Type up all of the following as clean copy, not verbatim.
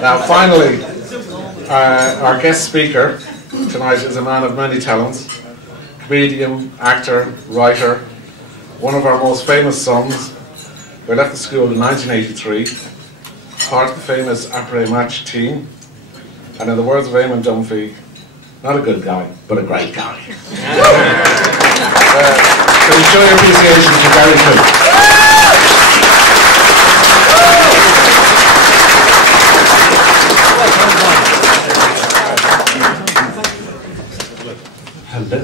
Now, finally, our guest speaker tonight is a man of many talents. Comedian, actor, writer, one of our most famous sons, who left the school in 1983, part of the famous après-match team, and in the words of Cooke.m4v, not a good guy, but a great guy. So show your appreciation to Gary Cooke. Hello.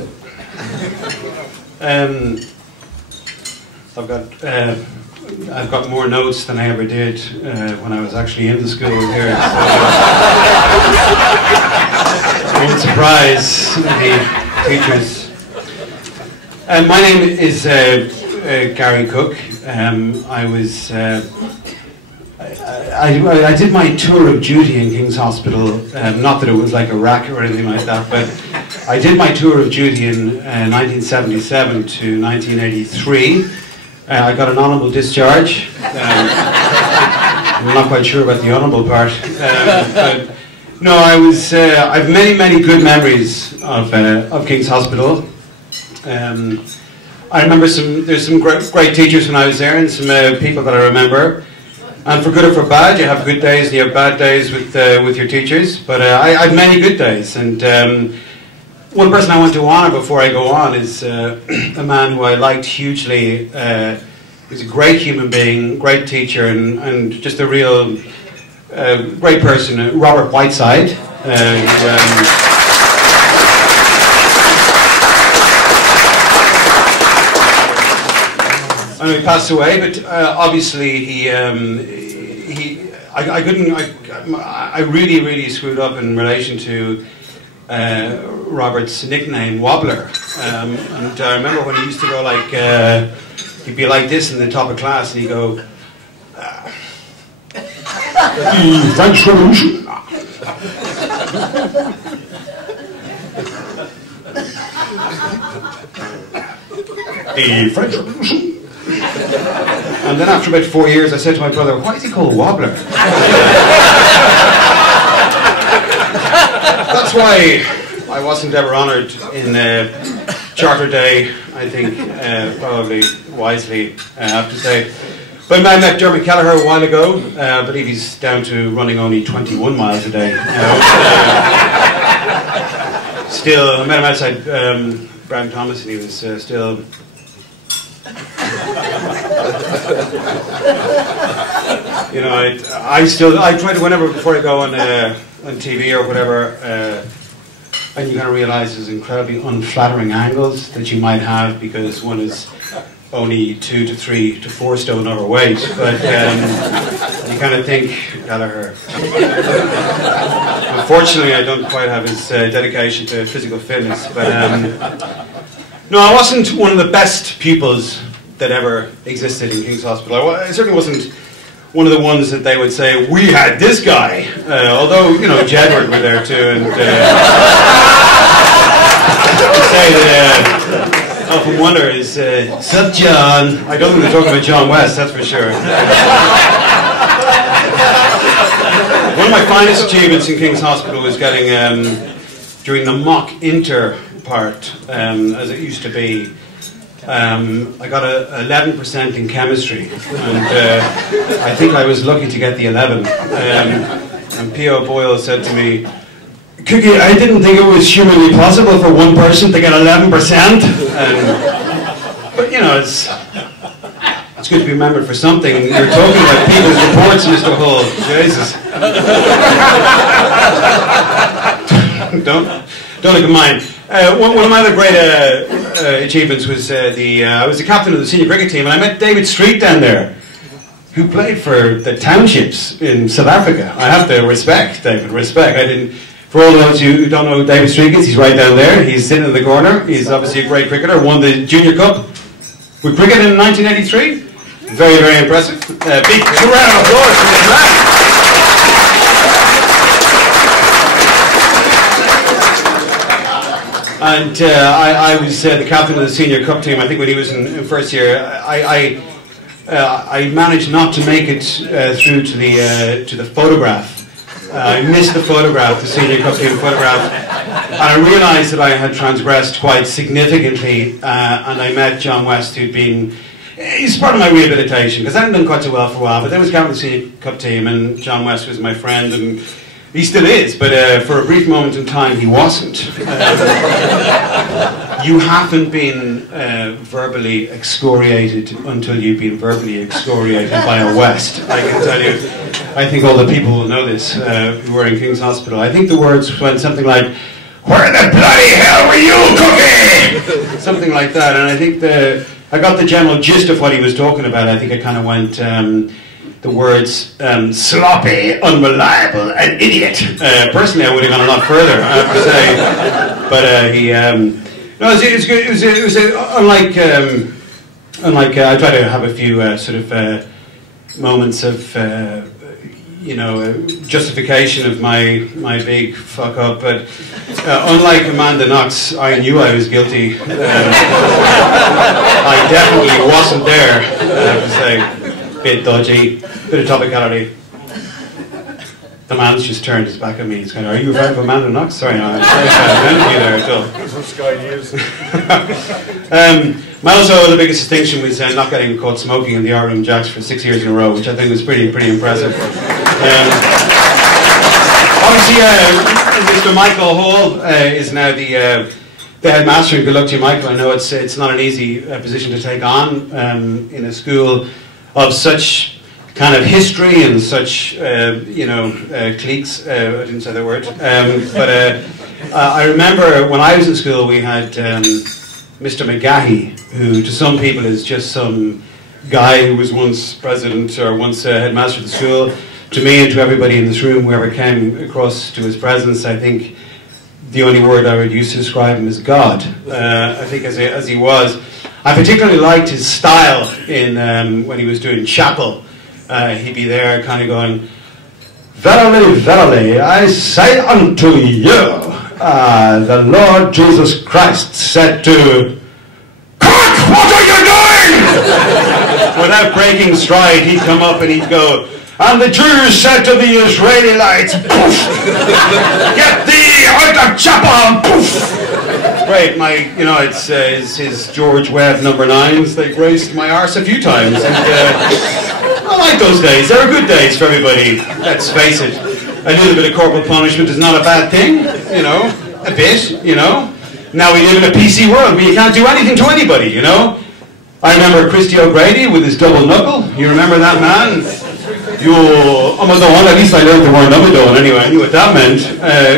I've got more notes than I ever did when I was actually in the school here. So I won't surprise the teachers. My name is Gary Cooke. I did my tour of duty in King's Hospital. Not that it was like a racket or anything like that, but I did my tour of duty in 1977 to 1983. I got an honourable discharge. I'm not quite sure about the honourable part. But no, I've many good memories of King's Hospital. I remember there's some great teachers when I was there, and some people that I remember. And for good or for bad, you have good days and you have bad days with your teachers. But I had many good days, and one person I want to honour before I go on is a man who I liked hugely. He's a great human being, great teacher, and just a real great person, Robert Whiteside. I know he passed away, but obviously I really screwed up in relation to Robert's nickname, Wobbler. And I remember when he used to go like, he'd be like this in the top of class, and he'd go, the French Revolution. The French Revolution. And then after about 4 years, I said to my brother, why is he called Wobbler? That's why I wasn't ever honoured in Charter Day, I think, probably wisely, I have to say. But I met Dermot Kelleher a while ago. I believe he's down to running only 21 miles a day. Still, I met him outside Brian Thomas, and he was still... You know, I try to, whenever before I go on TV or whatever, and you kind of realise there's incredibly unflattering angles that you might have because one is only 2 to 3 to 4 stone overweight, but you kind of think, Gallagher. Unfortunately, I don't quite have his dedication to physical fitness, but no, I wasn't one of the best pupils that ever existed in King's Hospital. I certainly wasn't one of the ones that they would say, we had this guy. Although, you know, Jedward were there too, and to say that Alpha Wonder is, sup John? I don't think they're talking about John West, that's for sure. One of my finest achievements in King's Hospital was getting, during the mock inter part, as it used to be, I got a 11% in chemistry, and I think I was lucky to get the 11. And P.O. Boyle said to me, Cookie, I didn't think it was humanly possible for one person to get 11%. But you know, it's good to be remembered for something. You're talking about people's reports, Mr. Hull. Jesus. Don't look at mine. One of my other great achievements was I was the captain of the senior cricket team, and I met David Street down there, who played for the Townships in South Africa. I have to respect David. Respect. I didn't. For all those who don't know who David Street is, he's right down there. He's sitting in the corner. He's obviously a great cricketer. Won the Junior Cup with cricket in 1983. Very impressive. Big round of applause for this man. And I was the captain of the senior cup team. I think when he was in first year, I managed not to make it through to the photograph I missed the photograph, the senior cup team photograph, and I realised that I had transgressed quite significantly, and I met John West, who'd been, he's part of my rehabilitation, because I hadn't done quite so well for a while, but then was captain of the senior cup team, and John West was my friend, and he still is, but for a brief moment in time he wasn't. You haven't been verbally excoriated until you've been verbally excoriated by a West, I can tell you. I think all the people will know this who were in King's Hospital. I think the words went something like, "Where the bloody hell were you, Cookie?" Something like that, and I think I got the general gist of what he was talking about. I think it kind of went, the words sloppy, unreliable, and idiot. Personally, I would have gone a lot further, I have to say. But he, no, it was unlike I try to have a few sort of moments of, you know, justification of my big fuck up. But unlike Amanda Knox, I knew I was guilty. I definitely wasn't there, I have to say. Bit dodgy, bit of topicality. The man's just turned his back at me. He's kind of, "Are you a fan of Amanda Knox?" Sorry, no, I'm sorry, I didn't be there at all. This was Sky News. Also, the biggest distinction was not getting caught smoking in the R Room Jacks for 6 years in a row, which I think was pretty impressive. Obviously, Mr. Michael Hall is now the headmaster, and good luck to you, Michael. I know it's not an easy position to take on in a school of such kind of history and such, you know, cliques. I didn't say that word. But I remember when I was in school, we had Mr. McGahey, who to some people is just some guy who was once president or once headmaster of the school. To me and to everybody in this room, whoever came across to his presence, I think the only word I would use to describe him is God. I think as he was. I particularly liked his style in when he was doing chapel. He'd be there kind of going, "Verily, verily, I say unto you, the Lord Jesus Christ said to, Cook, what are you doing?" Without breaking stride, he'd come up and he'd go, "And the Jews said to the Israelites, poof, get thee out of chapel, poof." Great, you know, it's his George Webb #9s. They graced my arse a few times. And, I like those days. They were good days for everybody. Let's face it. A little bit of corporal punishment is not a bad thing, you know, a bit, you know. Now we live in a PC world where you can't do anything to anybody, you know. I remember Christy O'Grady with his double knuckle. You remember that man? At least I learned the word Umadon anyway. I knew what that meant.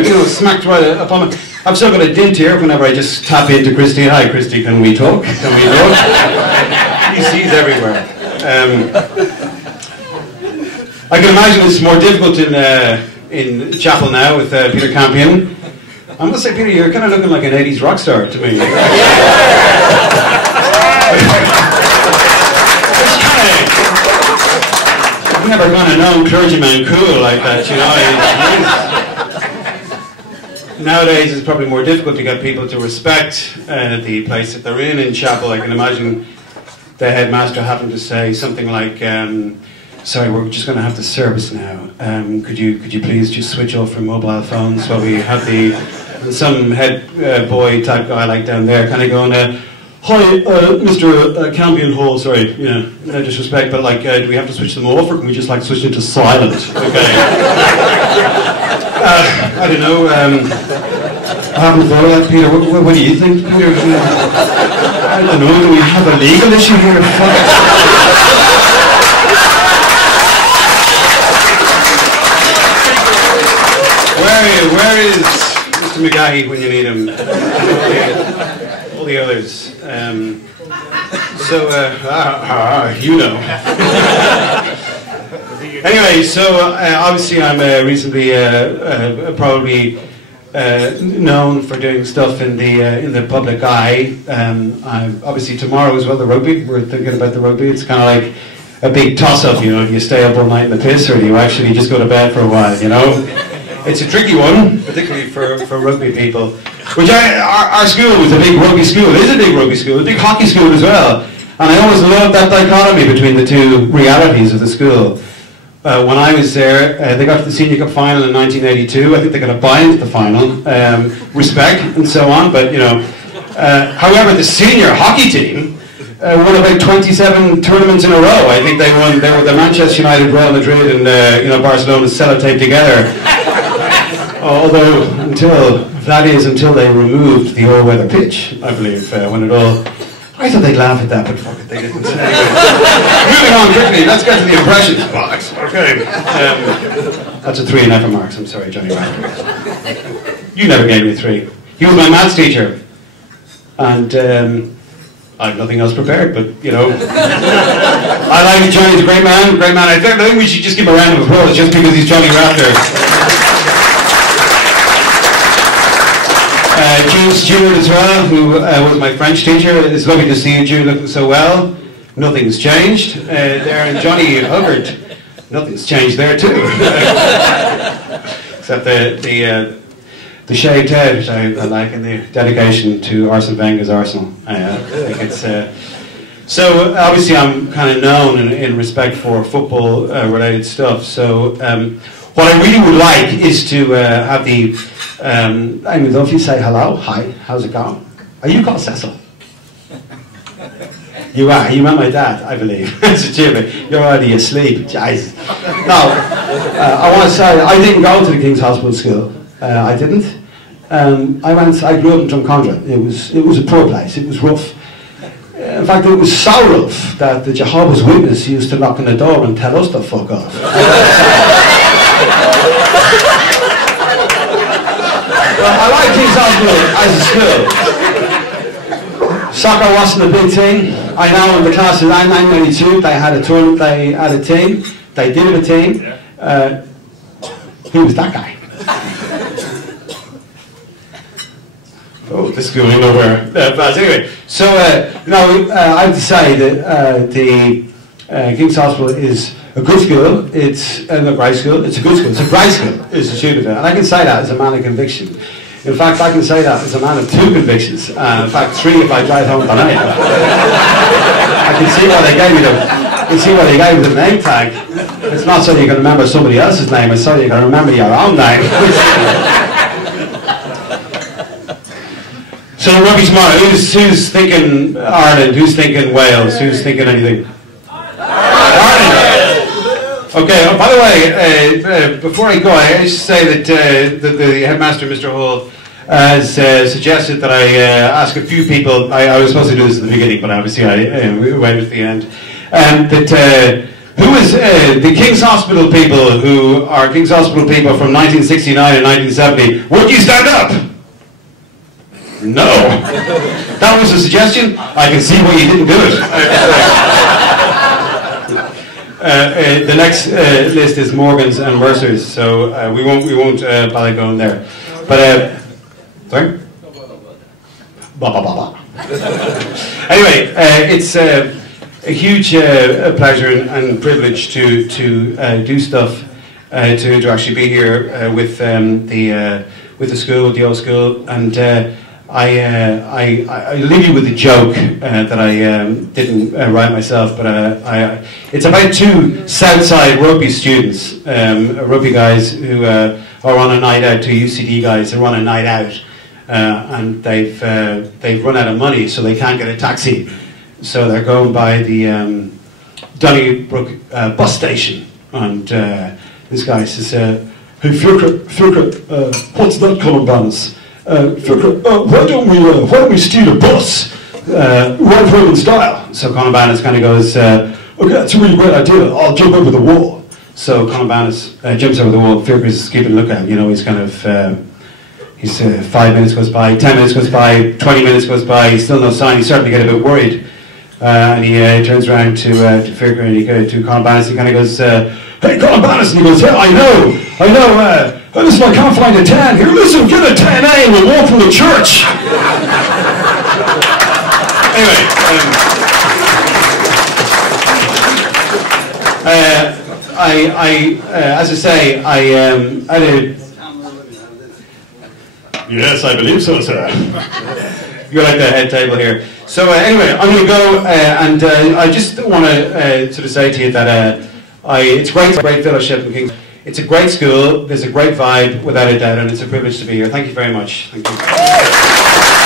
You know, smacked right upon me. I've still got a dint here whenever I just tap into Christy. "Hi, Christy, can we talk? Can we talk?" PC's everywhere. I can imagine it's more difficult in chapel now with Peter Campion. I must say, Peter, you're kind of looking like an 80s rock star to me. I've never gone a known clergyman cool like that, you know. Nowadays it's probably more difficult to get people to respect the place that they're in chapel. I can imagine the headmaster having to say something like, "Sorry, we're just going to have the service now. Could you please just switch off your mobile phones while we have some head boy type guy like down there kind of going, "Hi, Mr. Campion Hall, sorry, yeah, no disrespect, but like, do we have to switch them off, or can we just like switch into silent?" Okay. I don't know. I haven't thought of that, Peter. What do you think, Peter? I don't know. Do we have a legal issue here? Where is Mr. McGahey when you need him? All the others. You know. Anyway, so obviously I'm reasonably probably known for doing stuff in the public eye. Obviously tomorrow as well, the rugby. We're thinking about the rugby. It's kind of like a big toss-up, you know. Do you stay up all night in the piss, or do you actually just go to bed for a while, you know? It's a tricky one, particularly for rugby people. Which our school was a big rugby school. It is a big rugby school, a big hockey school as well. And I always loved that dichotomy between the two realities of the school. when I was there, they got to the Senior Cup final in 1982. I think they got a bye into the final, respect and so on. But you know, however, the senior hockey team won about 27 tournaments in a row. I think they won. They were the Manchester United, Real Madrid, and you know, Barcelona sellotape together. Although until they removed the all-weather pitch, I believe, when it all. I thought they'd laugh at that, but fuck it, they didn't. Moving on quickly, let's get to the impressions box. Okay. That's a 3 in effort marks. I'm sorry, Johnny Ryan. You never gave me a 3. He was my maths teacher. And I have nothing else prepared, but, you know. I like Johnny's a great man, I think we should just give him a round of applause just because he's Johnny Raptor. June Stewart as well, who was my French teacher. It's lovely to see you, June, looking so well. Nothing's changed. There, and Johnny Hubbard, nothing's changed there too. Except the shaved head, which I like, and the dedication to Arsene Wenger's Arsenal. I think it's... So, obviously I'm kind of known in respect for football related stuff. So, what I really would like is to have the... I mean, if you say hello, hi, how's it going? Are you called Cecil? You are. You met my dad, I believe. It's a achievement. You're already asleep. Jesus. No, I want to say I didn't go to the King's Hospital School. I didn't. I grew up in Drumcondra. It was a poor place. It was rough. In fact, it was so rough that the Jehovah's Witness used to knock on the door and tell us to fuck off. I like King's Hospital as a school. Soccer wasn't a big thing. I know in the class of 1992 they had a tournament, they had a team. They did have a team. Who was that guy? Oh, this is going nowhere. But anyway, so I have to say that the King's Hospital is a good school. It's not a great school. It's a good school. It's a great school. It's a student, and I can say that as a man of conviction. In fact, I can say that as a man of 2 convictions. In fact, 3 if I drive home tonight. I can see why they gave me the name tag. It's not so you can remember somebody else's name. It's so you can remember your own name. So rugby tomorrow. Who's thinking Ireland? Who's thinking Wales? Who's thinking anything? Ireland. Okay. By the way, before I go, I should say that the headmaster, Mr. Hall, has suggested that I ask a few people. I was supposed to do this at the beginning, but obviously we waited at the end. Who is the King's Hospital people who are King's Hospital people from 1969 and 1970? Would you stand up? No. That was a suggestion. I can see why you didn't do it. The next list is Morgans and Mercers, so we won't bother going there. But sorry. Anyway, it's a huge pleasure and privilege to do stuff to actually be here with the school, with the old school, and. I leave you with a joke that I didn't write myself, but it's about 2 Southside rugby students, rugby guys who are on a night out, 2 UCD guys who are on a night out, and they've run out of money, so they can't get a taxi, so they're going by the Donnybrook bus station, and this guy says, "Hey, Furka, what's that, Columbanus? Why don't we steal a bus right home in style?" So Columbanus kind of goes, "Okay, that's a really great idea. I'll jump over the wall." So Columbanus jumps over the wall. Firka's keeping a look at him. You know, he's kind of 5 minutes goes by, 10 minutes goes by, 20 minutes goes by. He's still no sign. He's starting to get a bit worried, and he turns around to Firka and he goes to Columbanus. He kind of goes, "Hey, Columbanus," and he goes, "Yeah, I know. Listen, I can't find a 10. Here, listen, get a 10A and we'll walk from the church." Anyway, as I say, I had a... Yes, I believe so, sir. You're like the head table here. So anyway, I'm going to go and I just want to sort of say to you that It's great fellowship in King's. It's a great school, there's a great vibe without a doubt, and it's a privilege to be here. Thank you very much. Thank you.